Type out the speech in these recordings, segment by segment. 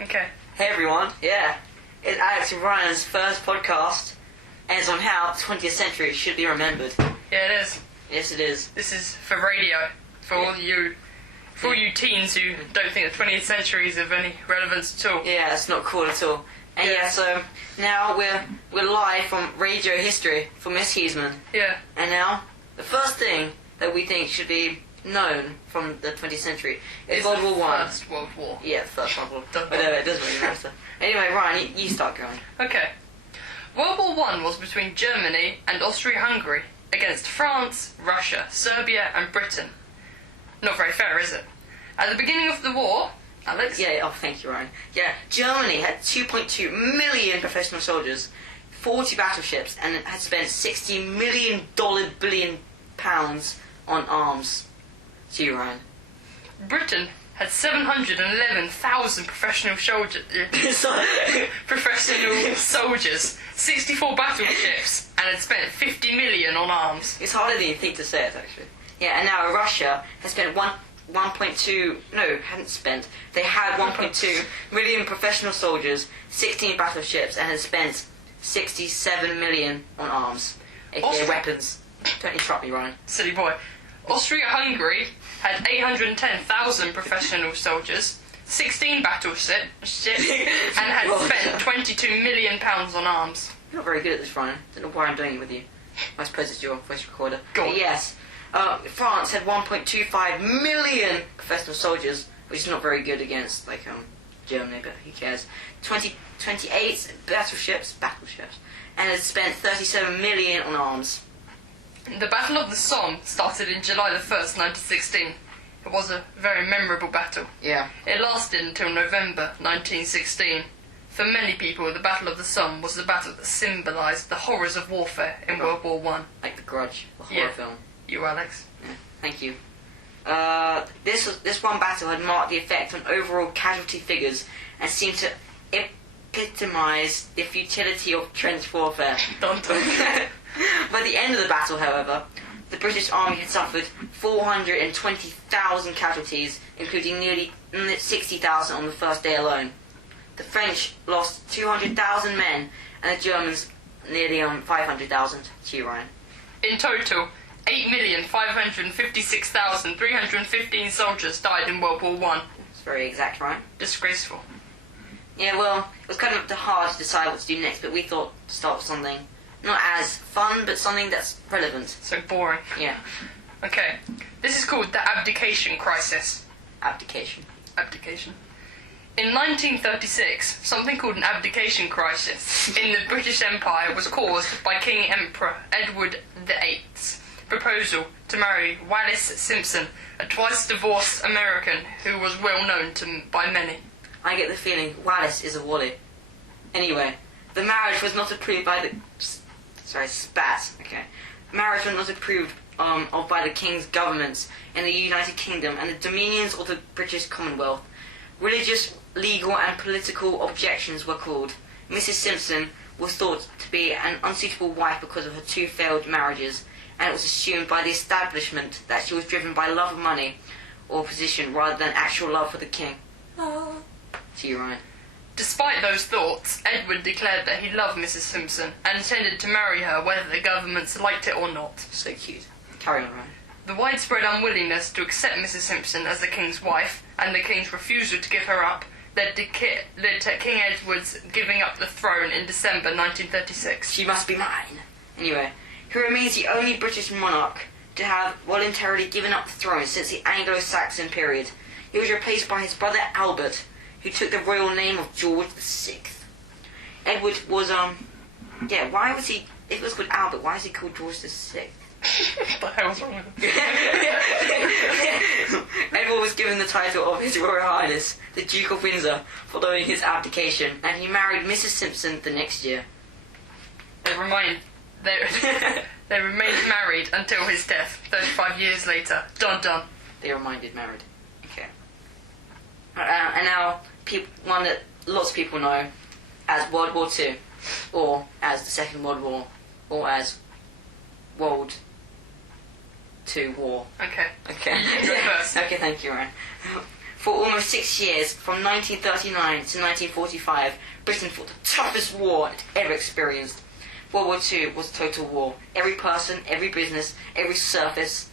Okay. Hey everyone, it's Alex and Ryan's first podcast, and it's on how the 20th century should be remembered. Yeah, it is. Yes, it is. This is for radio, for all you teens who don't think the 20th century is of any relevance at all. Yeah, it's not cool at all. And so now we're live from Radio History for Miss Heisman. Yeah. And now, the first thing that we think should be known from the 20th century is World War One. First World War. Yeah, First World War. But no, it doesn't really matter. Anyway, Ryan, you start going. Okay. World War One was between Germany and Austria-Hungary against France, Russia, Serbia and Britain. Not very fair, is it? At the beginning of the war, Alex? Yeah, thank you, Ryan. Yeah, Germany had 2.2 million professional soldiers, 40 battleships, and had spent $60 billion on arms. To you, Ryan. Britain had 711,000 professional soldiers, 64 battleships, and had spent 50 million on arms. It's harder than you think to say it, actually. Yeah, and now Russia has spent they had 1.2 million professional soldiers, 16 battleships, and had spent 67 million on arms, aka weapons. Don't interrupt me, Ryan. Silly boy. Austria-Hungary had 810,000 professional soldiers, 16 battleships, and had spent £22 million on arms. You're not very good at this, Ryan. Don't know why I'm doing it with you. I suppose it's your voice recorder. Go on. But yes, France had 1.25 million professional soldiers, which is not very good against Germany, but who cares? 28 battleships, and had spent 37 million on arms. The Battle of the Somme started in July the 1st, 1916. It was a very memorable battle. Yeah. It lasted until November 1916. For many people, the Battle of the Somme was the battle that symbolised the horrors of warfare in World War One. Like The Grudge, the horror film. You, Alex. Yeah, thank you. This one battle had marked the effect on overall casualty figures and seemed to epitomise the futility of trench warfare. Dun dun. By the end of the battle, however, the British Army had suffered 420,000 casualties, including nearly 60,000 on the first day alone. The French lost 200,000 men, and the Germans nearly 500,000. To you, Ryan. In total, 8,556,315 soldiers died in World War One. It's very exact, right? Disgraceful. Yeah, well, it was kind of hard to decide what to do next, but we thought to start with something not as fun, but something that's relevant. So boring. Yeah. Okay. This is called the Abdication Crisis. Abdication. In 1936, something called an abdication crisis in the British Empire was caused by King Emperor Edward VIII's proposal to marry Wallis Simpson, a twice-divorced American who was well known by many. I get the feeling Wallis is a Wally. Anyway, the marriage was not approved by the... Marriage was not approved of by the King's governments in the United Kingdom and the dominions of the British Commonwealth. Religious, legal and political objections were called. Mrs. Simpson was thought to be an unsuitable wife because of her two failed marriages, and it was assumed by the establishment that she was driven by love of money or position rather than actual love for the King. To you, Ryan. Despite those thoughts, Edward declared that he loved Mrs. Simpson and intended to marry her whether the governments liked it or not. So cute. Carry on, Ryan. The widespread unwillingness to accept Mrs. Simpson as the King's wife and the King's refusal to give her up led to King Edward's giving up the throne in December 1936. She must be mine. Anyway, he remains the only British monarch to have voluntarily given up the throne since the Anglo-Saxon period. He was replaced by his brother Albert, who took the royal name of George VI. Edward was, why was he, if it was called Albert, why is he called George VI? What the hell's wrong with him? Edward was given the title of His Royal Highness, the Duke of Windsor, following his abdication, and he married Mrs. Simpson the next year. They remained married until his death, 35 years later. Dun dun. They remained married. Okay. And now, one that lots of people know as World War II, or as the Second World War, or as World II War. Okay. Okay. You go first. Okay, thank you, Ryan. For almost 6 years, from 1939 to 1945, Britain fought the toughest war it ever experienced. World War II was total war. Every person, every business, every service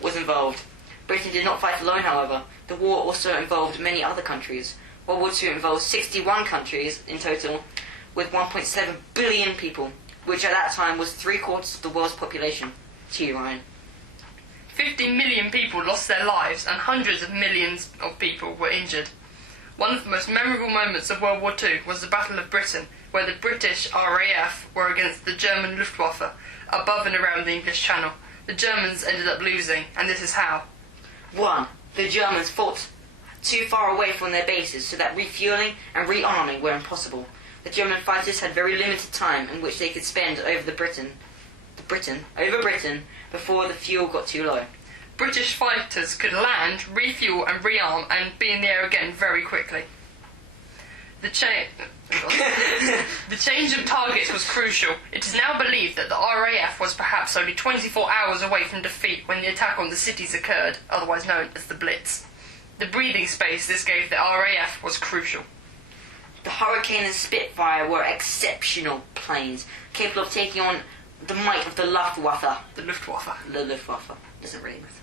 was involved. Britain did not fight alone, however. The war also involved many other countries. World War II involved 61 countries in total, with 1.7 billion people, which at that time was 3/4 of the world's population. To you, Ryan. 50 million people lost their lives and hundreds of millions of people were injured. One of the most memorable moments of World War II was the Battle of Britain, where the British RAF were against the German Luftwaffe above and around the English Channel. The Germans ended up losing, and this is how. 1. The Germans fought too far away from their bases so that refueling and rearming were impossible. The German fighters had very limited time in which they could spend over Britain before the fuel got too low. British fighters could land, refuel and rearm and be in the air again very quickly. The change of targets was crucial. It is now believed that the RAF was perhaps only 24 hours away from defeat when the attack on the cities occurred, otherwise known as the Blitz. The breathing space this gave the RAF was crucial. The Hurricane and Spitfire were exceptional planes, capable of taking on the might of the Luftwaffe. The Luftwaffe. The Luftwaffe. Doesn't really matter.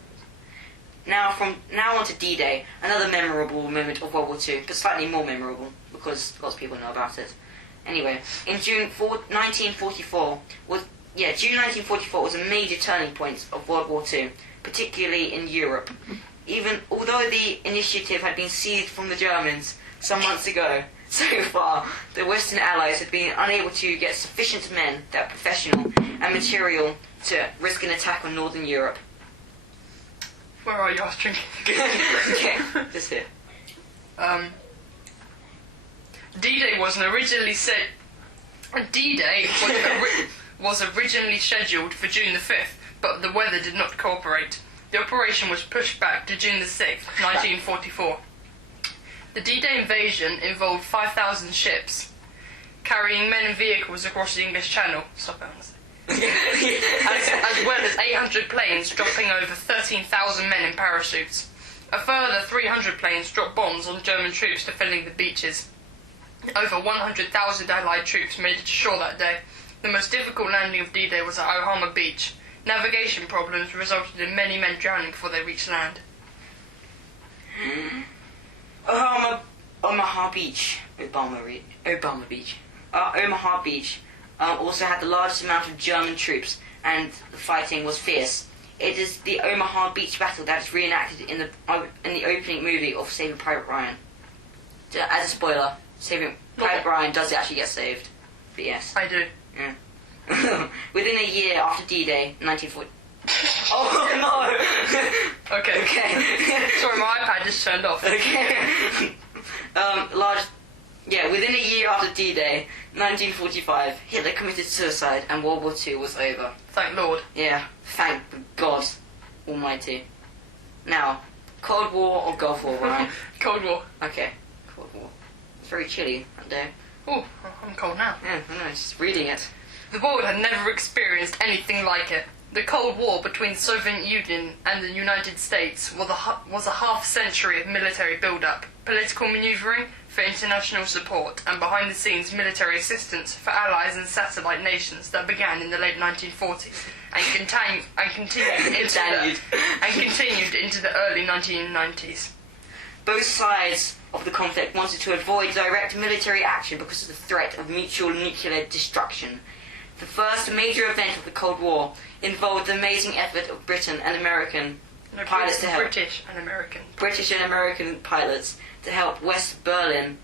Now on to D-Day, another memorable moment of World War II, but slightly more memorable, because lots of people know about it. Anyway, in June 1944 was a major turning point of World War II, particularly in Europe. Even although the initiative had been seized from the Germans some months ago, so far the Western Allies had been unable to get sufficient men that were professional and material to risk an attack on Northern Europe. Where are you, Austrian? Okay, just here. D-Day was originally scheduled for June the 5th, but the weather did not cooperate. The operation was pushed back to June the 6th, 1944. The D-Day invasion involved 5,000 ships, carrying men and vehicles across the English Channel. Stop it, honestly. as well as 800 planes dropping over 13,000 men in parachutes. A further 300 planes dropped bombs on German troops defending the beaches. Over 100,000 Allied troops made it to shore that day. The most difficult landing of D-Day was at Omaha Beach. Navigation problems resulted in many men drowning before they reached land. Omaha Beach. Omaha Beach also had the largest amount of German troops, and the fighting was fierce. It is the Omaha Beach battle that is reenacted in the opening movie of Saving Private Ryan. As a spoiler, Saving Private Ryan does actually get saved. But yes. I do. Yeah. Within a year after D-Day, 1940... Oh no! Okay. Sorry, my iPad just turned off. Okay. Within a year after D-Day, 1945, Hitler committed suicide and World War II was over. Thank Lord. Yeah, thank God Almighty. Now, Cold War or Gulf War, Ryan? Cold War. Okay, Cold War. It's very chilly that day. Oh, I'm cold now. Yeah, I know, just reading it. The world had never experienced anything like it. The Cold War between the Soviet Union and the United States was a half-century of military build-up, political manoeuvring for international support, and behind-the-scenes military assistance for allies and satellite nations that began in the late 1940s and continued into the early 1990s. Both sides of the conflict wanted to avoid direct military action because of the threat of mutual nuclear destruction. The first major event of the Cold War involved the amazing effort of British and American pilots to help West Berlin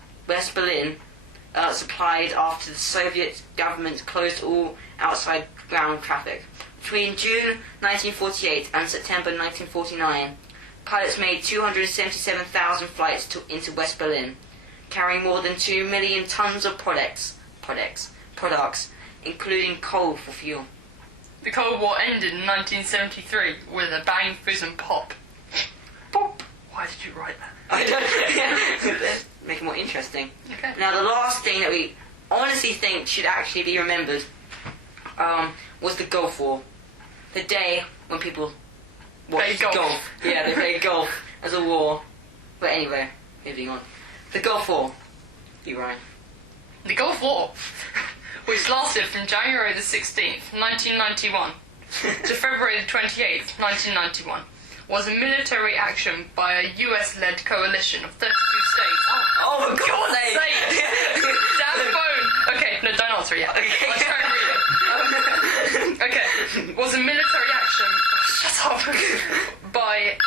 supplied after the Soviet government closed all outside ground traffic. Between June 1948 and September 1949, pilots made 277,000 flights into West Berlin, carrying more than 2 million tons of products, including coal for fuel. The Cold War ended in 1973 with a bang, fizz and pop. Pop! Why did you write that? I don't know. Make it more interesting. Okay. Now, the last thing that we honestly think should actually be remembered was the Gulf War. The day when people Play golf. Yeah, they played golf as a war. But anyway, moving on. The Gulf War. You, Ryan. The Gulf War, which lasted from January the 16th, 1991, to February the 28th, 1991, was a military action by a US-led coalition of 32 states. Oh, for God's God's sake! Damn phone! Okay, no, don't answer yet. Okay. I'll try and read it. Okay, was a military action. Shut up. By.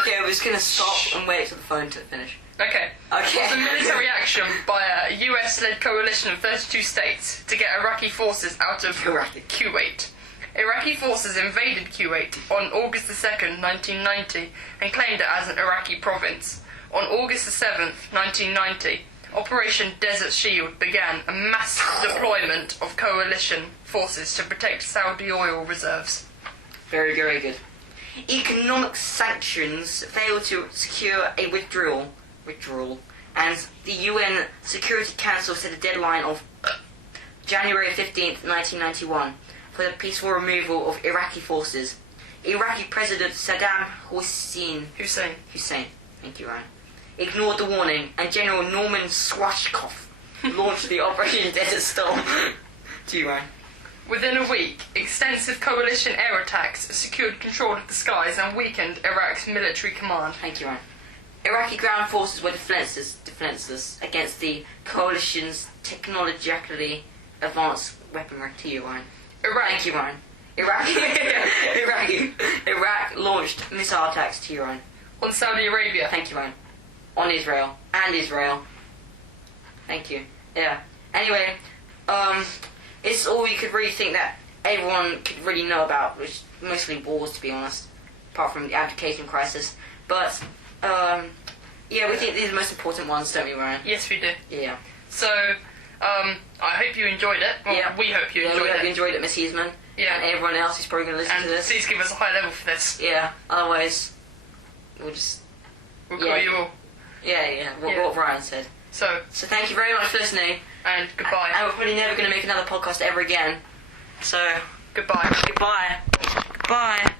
Okay, we're just gonna stop and wait for the phone to finish. Okay. Okay. Was a military action by a US-led coalition of 32 states to get Iraqi forces out of Kuwait. Iraqi forces invaded Kuwait on August the 2nd, 1990, and claimed it as an Iraqi province. On August the 7th, 1990, Operation Desert Shield began a massive deployment of coalition forces to protect Saudi oil reserves. Very, very good. Economic sanctions failed to secure a withdrawal, and the UN Security Council set a deadline of January 15th, 1991 for the peaceful removal of Iraqi forces. Iraqi President Saddam Hussein, thank you, Ryan, ignored the warning, and General Norman Schwarzkopf launched the Operation Desert Storm. To you, Ryan. Within a week, extensive coalition air attacks secured control of the skies and weakened Iraq's military command. Thank you, Ryan. Iraqi ground forces were defenseless against the coalition's technologically advanced weaponry. To you, Ryan. Thank you, Ryan. Iraq launched missile attacks. To you, Ryan. On Saudi Arabia. Thank you, Ryan. On Israel. Thank you. Yeah. Anyway, it's all we could really think that everyone could really know about, which mostly wars, to be honest, apart from the abdication crisis. But, yeah, we think these are the most important ones, don't we, Ryan? Yes, we do. Yeah. So, I hope you enjoyed it. Well, yeah. We hope you enjoyed we it. hope you enjoyed it, Miss Heisman. Yeah. And everyone else who's probably going to listen to this. Please give us a high level for this. Yeah, otherwise, we'll call you all. Yeah, what Ryan said. So thank you very much for listening. And goodbye. And we're probably never going to make another podcast ever again. So, goodbye. Goodbye.